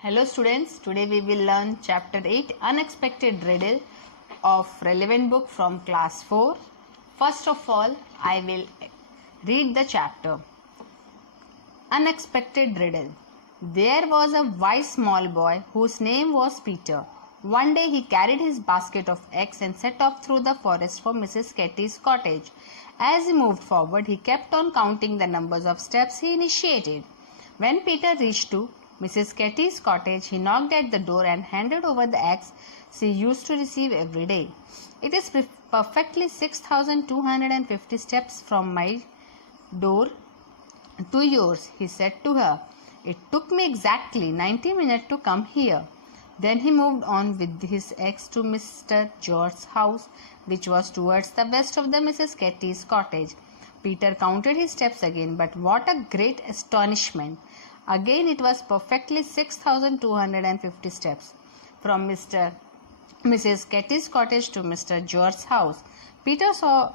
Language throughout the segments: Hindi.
Hello students, today we will learn chapter 8 Unexpected Riddle of relevant book from class 4. First of all, I will read the chapter. Unexpected Riddle. There was a wise small boy whose name was Peter. One day he carried his basket of eggs and set off through the forest for Mrs. Ketty's cottage. As he moved forward, he kept on counting the numbers of steps he initiated. When Peter reached to Mrs. Ketty's cottage, he knocked at the door and handed over the eggs she used to receive every day. It is perfectly 6,250 steps from my door to yours, he said to her. It took me exactly 90 minutes to come here. Then he moved on with his eggs to Mr. George's house, which was towards the west of the Mrs. Ketty's cottage. Peter counted his steps again, but what a great astonishment! Again it was perfectly 6,250 steps from Mrs. Ketty's cottage to Mr. George's house. Peter saw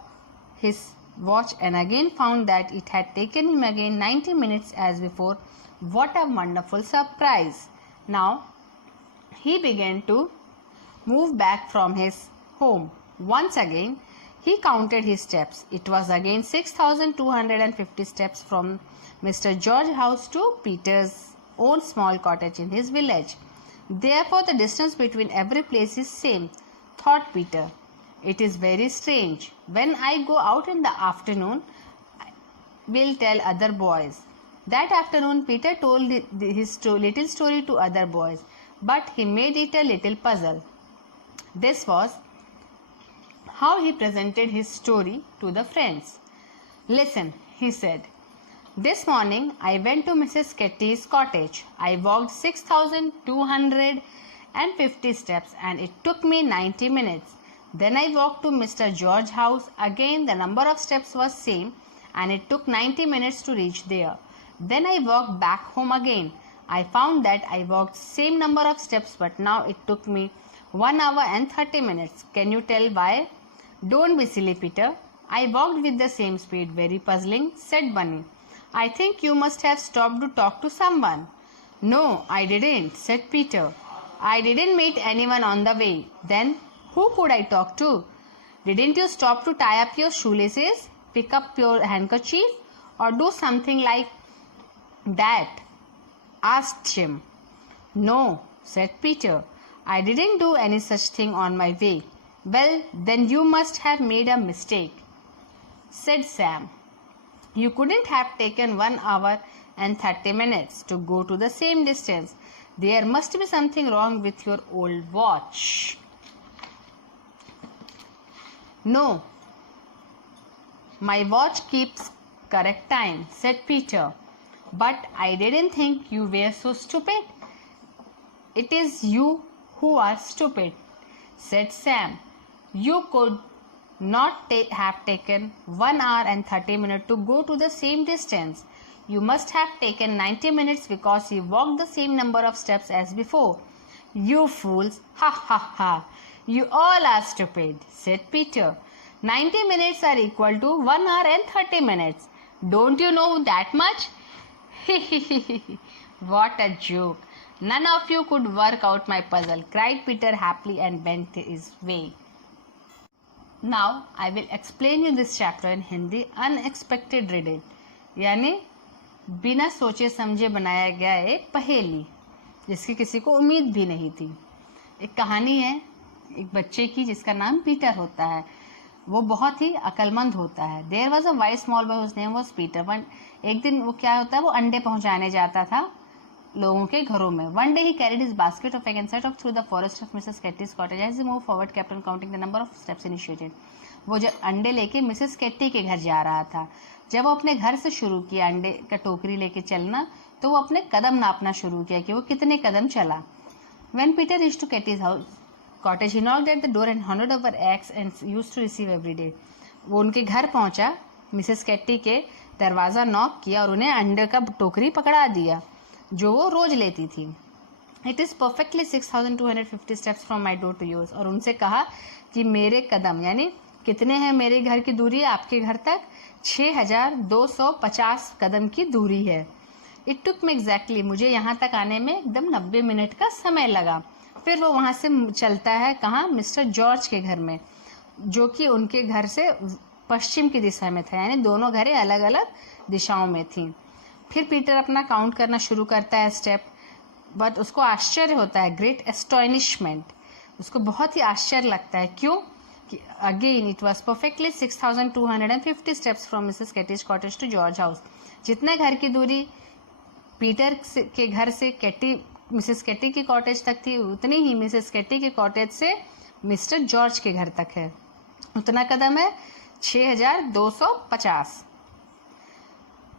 his watch and again found that it had taken him again 90 minutes as before. What a wonderful surprise! Now he began to move back from his home. Once again he counted his steps. It was again 6,250 steps from Mr. George's house to Peter's own small cottage in his village. Therefore the distance between every place is same, thought Peter. It is very strange. When I go out in the afternoon, I will tell other boys. That afternoon Peter told his little story to other boys, but he made it a little puzzle. This was how he presented his story to the friends. Listen, he said. This morning I went to Mrs. Ketty's cottage. I walked 6,250 steps and it took me 90 minutes. Then I walked to Mr. George's house. Again the number of steps was same and it took 90 minutes to reach there. Then I walked back home again. I found that I walked same number of steps but now it took me 1 hour and 30 minutes. Can you tell why? Don't be silly, Peter. I walked with the same speed. Very puzzling, said Bunny. I think you must have stopped to talk to someone. No, I didn't, said Peter. I didn't meet anyone on the way. Then who could I talk to? Didn't you stop to tie up your shoelaces, pick up your handkerchief, or do something like that? Asked Jim. No, said Peter. I didn't do any such thing on my way. Well, then you must have made a mistake, said Sam. You couldn't have taken 1 hour and 30 minutes to go to the same distance. There must be something wrong with your old watch. No, my watch keeps correct time, said Peter. But I didn't think you were so stupid. It is you who are stupid, said Sam. You could not have taken 1 hour and 30 minutes to go to the same distance. You must have taken 90 minutes because you walked the same number of steps as before. You fools! Ha ha ha! You all are stupid, said Peter. 90 minutes are equal to 1 hour and 30 minutes. Don't you know that much? What a joke! None of you could work out my puzzle, cried Peter happily and went his way. Now I will explain you this chapter in Hindi. Unexpected riddle यानी बिना सोचे समझे बनाया गया एक पहेली जिसकी किसी को उम्मीद भी नहीं थी. एक कहानी है एक बच्चे की जिसका नाम पीटर होता है. वो बहुत ही अक्लमंद होता है. There was a wise small boy whose name was Peter. एक दिन वो क्या होता है, वो अंडे पहुंचाने जाता था लोगों के घरों में. One day he carried his basket of eggs and set off through the forest of Mrs. Ketty's cottage. As he moved forward, kept on counting the number of steps initiated. वो जब अंडे लेके मिसेस केट्टी के घर जा रहा था, जब वो अपने घर से शुरू किया अंडे का टोकरी लेके चलना, तो वो अपने कदम नापना शुरू किया कि वो कितने कदम चला. When Peter reached to Ketty's house cottage, he knocked at the door and handed over eggs and used to receive every day. वो उनके घर पहुंचा, मिसेस केट्टी के दरवाजा नॉक किया और उन्हें अंडे का टोकरी पकड़ा दिया जो वो रोज लेती थी. It is perfectly 6,250 steps from my door to yours. और उनसे कहा कि मेरे कदम यानी कितने हैं मेरे घर की दूरी आपके घर तक, 6,250 कदम की दूरी है. इट टुक मी एग्जैक्टली, मुझे यहाँ तक आने में एकदम 90 मिनट का समय लगा। फिर वो वहाँ से चलता है कहाँ, मिस्टर जॉर्ज के घर में, जो कि उनके घर से पश्चिम की दिशा में था, यानी दोनों घरें अलग अलग दिशाओं में थी। फिर पीटर अपना काउंट करना शुरू करता है स्टेप, बट उसको आश्चर्य होता है, ग्रेट एस्टॉनिशमेंट, उसको बहुत ही आश्चर्य लगता है। क्यों? कि again it was perfectly 6250 steps from Mrs Katie's cottage to George house. जितने घर की दूरी पीटर के घर से मिसेस केटी की कॉटेज तक थी, उतनी ही मिसेस केटी के कॉटेज से मिस्टर जॉर्ज के घर तक है। उतना कदम है 6250।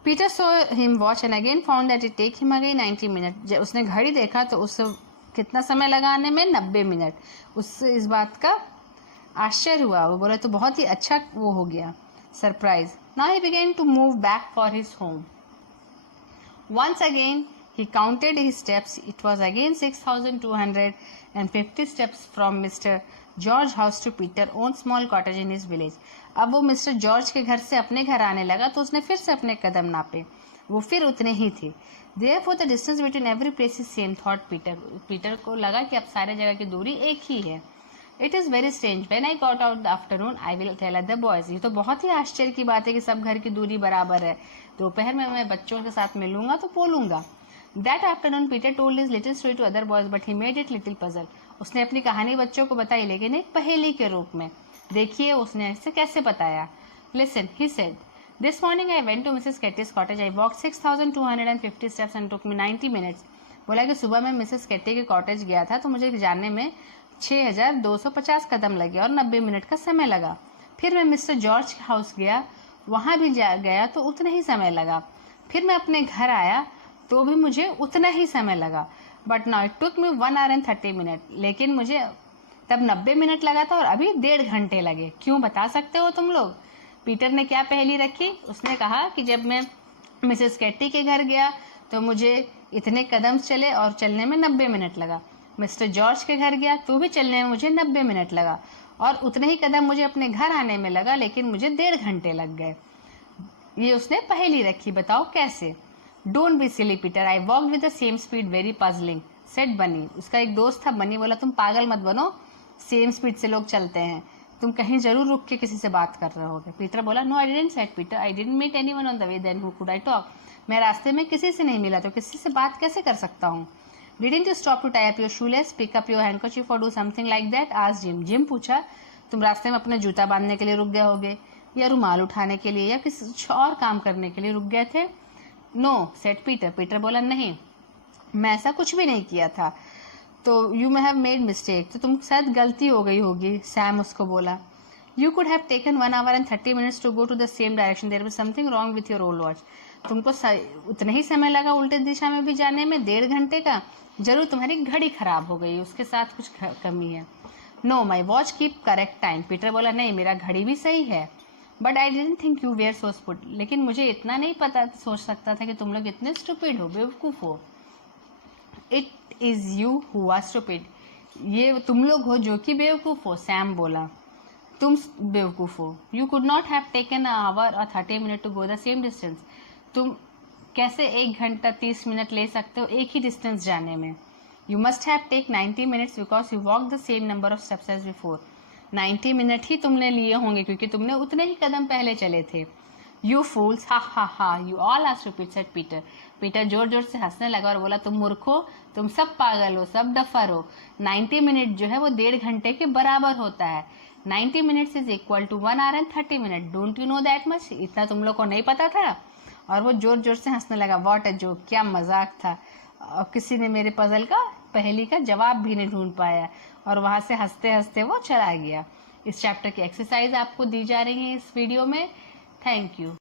Peter saw him watch and again found that it take him again 90 minute. जब उसने घड़ी देखा तो उससे कितना समय लगाने में, 90 मिनट। उससे इस बात का आश्चर्य हुआ, वो बोला तो बहुत ही अच्छा वो हो गया, surprise. Now he began to move back for his home. Once again he counted his steps. It was again 6250 steps from Mr. George house to Peter own small cottage in his village. अब वो मिस्टर जॉर्ज के घर से अपने घर आने लगा तो उसने फिर से अपने कदम नापे, वो फिर उतने ही थे। Therefore the distance between every place is same, thought Peter. Peter को लगा कि अब सारे जगह की दूरी एक ही है। It is very strange. When I got out the afternoon, I will tell other boys. ये तो बहुत ही आश्चर्य की बात है कि सब घर की दूरी बराबर है। दोपहर में मैं बच्चों के साथ मिलूंगा तो बोलूंगा। That afternoon, Peter told his little story to other boys, but he made it little puzzle. उसने अपनी कहानी बच्चों को बताई, लेकिन एक पहेली के रूप में। देखिए उसने इसे कैसे बताया। Listen, he said. This morning I went to Mrs. Ketty's cottage. I walked 6250 steps and took me 90 minutes. बोला कि सुबह मैं मिसेस केटी के कॉटेज गया था तो मुझे जाने में 6250 कदम लगे और 90 मिनट का समय लगा। फिर मैं मिस्टर जॉर्ज के हाउस गया, वहाँ भी गया तो उतना ही समय लगा। फिर मैं अपने घर आया तो भी मुझे उतना ही समय लगा। But now it took me 1 hour and 30 minutes, लेकिन मुझे तब 90 मिनट लगा था और अभी 1.5 घंटे लगे। क्यों, बता सकते हो तुम लोग? पीटर ने क्या पहेली रखी? उसने कहा कि जब मैं मिसेस केटी के घर गया तो मुझे इतने कदम चले और चलने में 90 मिनट लगा। मिस्टर जॉर्ज के घर गया तो भी चलने में मुझे 90 मिनट लगा और उतने ही कदम मुझे अपने घर आने में लगा, लेकिन मुझे 1.5 घंटे लग गए। ये उसने पहेली रखी, बताओ कैसे? Don't be silly, Peter. I walked with the same speed, very puzzling, said Bunny. उसका एक दोस्त था बनी, बोला तुम पागल मत बनो, सेम स्पीड से लोग चलते हैं, तुम कहीं जरूर रुक के किसी से बात कर रहे होगे। पीटर बोला no, I didn't said Peter, I didn't meet anyone on the way, then who could I talk? मैं रास्ते में किसी से नहीं मिला तो किसी से बात कैसे कर सकता हूँ? Didn't you stop to tie up your shoelace, pick up your handkerchief or do something like that? asked Jim. Gym पूछा तुम रास्ते में अपना जूता बांधने के लिए रुक गए होगे या रुमाल उठाने के लिए या किसी और काम करने के लिए रुक गए थे? No, said Peter. पीटर बोला नहीं, मैं ऐसा कुछ भी नहीं किया था। तो you may have made mistake, तो तुम शायद गलती हो गई होगी, सैम उसको बोला। You could have taken 1 hour and 30 minutes to go to the same direction, there was something wrong with your old watch. तुमको उतना ही समय लगा उल्टे दिशा में भी जाने में, 1.5 घंटे का। जरूर तुम्हारी घड़ी खराब हो गई, उसके साथ कुछ कमी है। No, my watch keep correct time. Peter बोला नहीं, मेरा घड़ी भी सही है। But I didn't think you were so stupid, लेकिन मुझे इतना नहीं पता सोच सकता था कि तुम लोग इतने स्टूपिड हो, बेवकूफ हो। It is you who are stupid, ये तुम लोग हो जो कि बेवकूफ हो, सैम बोला। तुम बेवकूफ हो। You could not have taken a hour और 30 minutes to go the same distance, तुम कैसे 1 घंटा 30 मिनट ले सकते हो एक ही डिस्टेंस जाने में? You must have take 90 minutes because you walk the same number of steps as before, 90 minute ही तुमने लिए होंगे क्योंकि तुमने उतने ही कदम पहले चले थे। यू फूल्स, हा हा हा, you all are stupid, said Peter. Peter जोर जोर से हंसने लगा और बोला तुम मूर्ख हो, तुम सब पागल हो, सब डफर हो। 90 मिनट जो है वो 1.5 घंटे के बराबर होता है। 90 minutes is equal to 1 hour and 30 minutes, don't you know that much? इतना तुम लोग को नहीं पता था? और वो जोर जोर से हंसने लगा। व्हाट अ जोक, क्या मजाक था। और किसी ने मेरे पजल का पहेली का जवाब भी नहीं ढूंढ पाया और वहां से हंसते हंसते वो चला गया। इस चैप्टर की एक्सरसाइज आपको दी जा रही है इस वीडियो में। Thank you.